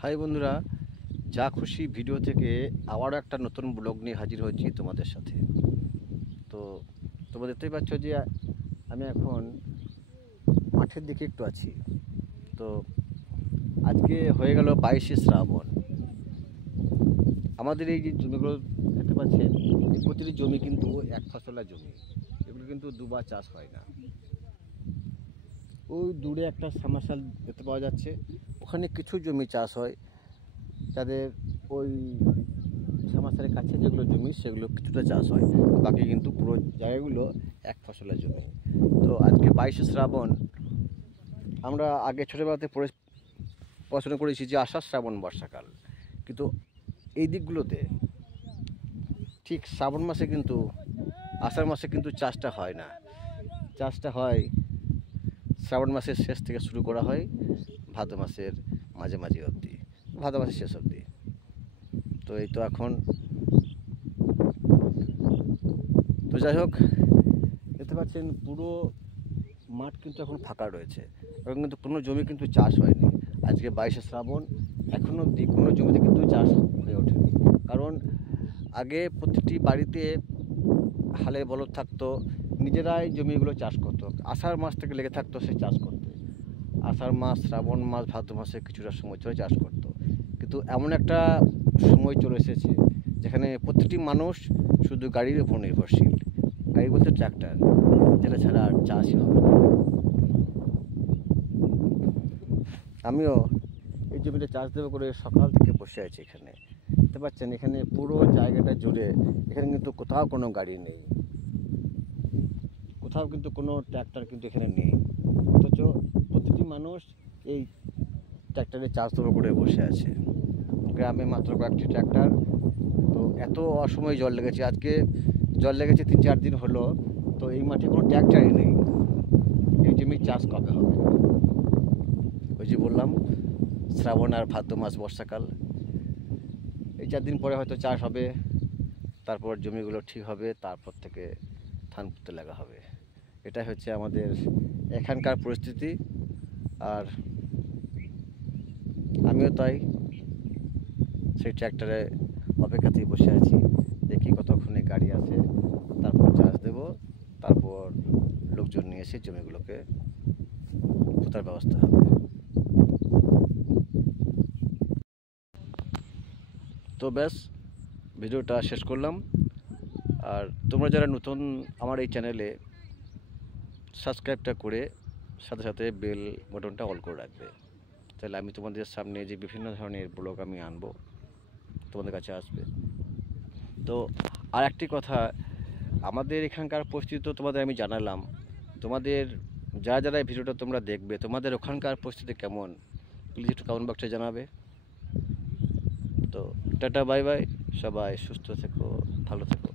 High বন্ধুরা, যা খুশি ভিডিও থেকে আবারও একটা নতুন ব্লগ নিয়ে হাজির হয়েছি তোমাদের সাথে। তো তোমরা দেখতেই পাচ্ছ যে আমি এখন মাঠের দিকে একটু আছি। তো আজকে হয়ে গেল 22শে শ্রাবণ। আমাদের এই যে জমিগুলো দেখতে পাচ্ছেন, এই প্রতিটি জমি কিন্তু এক ফসলের জমি। এগুলো কিন্তু দুবার চাষ হয় না। ওই দূরে একটা সামারসাল দেখতে পাওয়া যাচ্ছে, ওখানে কিছু জমি চাষ হয়, যাদের ওই সামারসালের কাছে যেগুলো জমি সেগুলো কিছুটা চাষ হয়, বাকি কিন্তু পুরো জায়গাগুলো এক ফসলের জমি। তো আজকে 22শে শ্রাবণ। আমরা আগে ছোটোবেলাতে পড়াশোনা করেছি যে আষাঢ় শ্রাবণ বর্ষাকাল, কিন্তু এই দিকগুলোতে ঠিক শ্রাবণ মাসে কিন্তু আষাঢ় মাসে কিন্তু চাষটা হয় না। চাষটা হয় শ্রাবণ মাসের শেষ থেকে শুরু করা হয় ভাদ্র মাসের মাঝামাঝি অবধি, ভাদ্র মাসের শেষ অবধি। তো এই তো এখন তো যাই হোক, দেখতে পাচ্ছেন পুরো মাঠ কিন্তু এখন ফাঁকা রয়েছে এবং কিন্তু কোনো জমি কিন্তু চাষ হয়নি। আজকে 22শে শ্রাবণ, এখনও অবধি কোনো জমিতে কিন্তু চাষ হয়ে ওঠেনি। কারণ আগে প্রতিটি বাড়িতে হালে বলদ থাকতো, নিজেরাই জমিগুলো চাষ করতো। আষাঢ় মাস থেকে লেগে থাকতো সে চাষ করতে। আষাঢ় মাস, শ্রাবণ মাস, ভাদ্র মাসে কিছুটা সময় ধরে চাষ করতো। কিন্তু এমন একটা সময় চলে এসেছে যেখানে প্রতিটি মানুষ শুধু গাড়ির উপর নির্ভরশীল। গাড়ি বলতে ট্র্যাক্টর, যেটা ছাড়া আর চাষই হবে না। আমিও এই জমিটা চাষ দেবো করে সকাল থেকে বসে আছি এখানে। দেখতে পাচ্ছেন এখানে পুরো জায়গাটা জুড়ে এখানে কিন্তু কোথাও কোনো গাড়ি নেই, কোথাও কিন্তু কোনো ট্র্যাক্টর কিন্তু এখানে নেই। অথচ প্রতিটি মানুষ এই ট্র্যাক্টরে চাষ দেবো করে বসে আছে। গ্রামে মাত্র কয়েকটি ট্র্যাক্টর। তো এত অসময়ে জল লেগেছে, আজকে জল লেগেছে 3-4 দিন হলো। তো এই মাঠে কোনো ট্র্যাক্টরই নেই। এই জমির চাষ কবে হবে? ওই যে বললাম, শ্রাবণ আর ভাদ্র মাস বর্ষাকাল, এই 4 দিন পরে হয়তো চাষ হবে। তারপর জমিগুলো ঠিক হবে, তারপর থেকে ধান পুঁততে লাগা হবে। এটাই হচ্ছে আমাদের এখানকার পরিস্থিতি। আর আমিও তাই সেই ট্র্যাক্টরে অপেক্ষাতেই বসে আছি। দেখি কতক্ষণে গাড়ি আসে, তারপর চাষ দেব, তারপর লোকজন নিয়ে এসে জমিগুলোকে পোঁতার ব্যবস্থা হবে। তো ব্যাস, ভিডিওটা শেষ করলাম। আর তোমরা যারা নতুন আমার এই চ্যানেলে, সাবস্ক্রাইবটা করে সাথে সাথে বেল বাটনটা অল করে রাখবে, তাহলে আমি তোমাদের সামনে যে বিভিন্ন ধরনের ব্লগ আমি আনবো তোমাদের কাছে আসবে। তো আর একটি কথা, আমাদের এখানকার পরিস্থিতি তো তোমাদের আমি জানালাম। তোমাদের যারা যারা এই ভিডিওটা তোমরা দেখবে, তোমাদের ওখানকার পরিস্থিতি কেমন প্লিজ একটু কমেন্ট বক্সে জানাবে। তো টাটা, বাই বাই, সবাই সুস্থ থেকো, ভালো থেকো।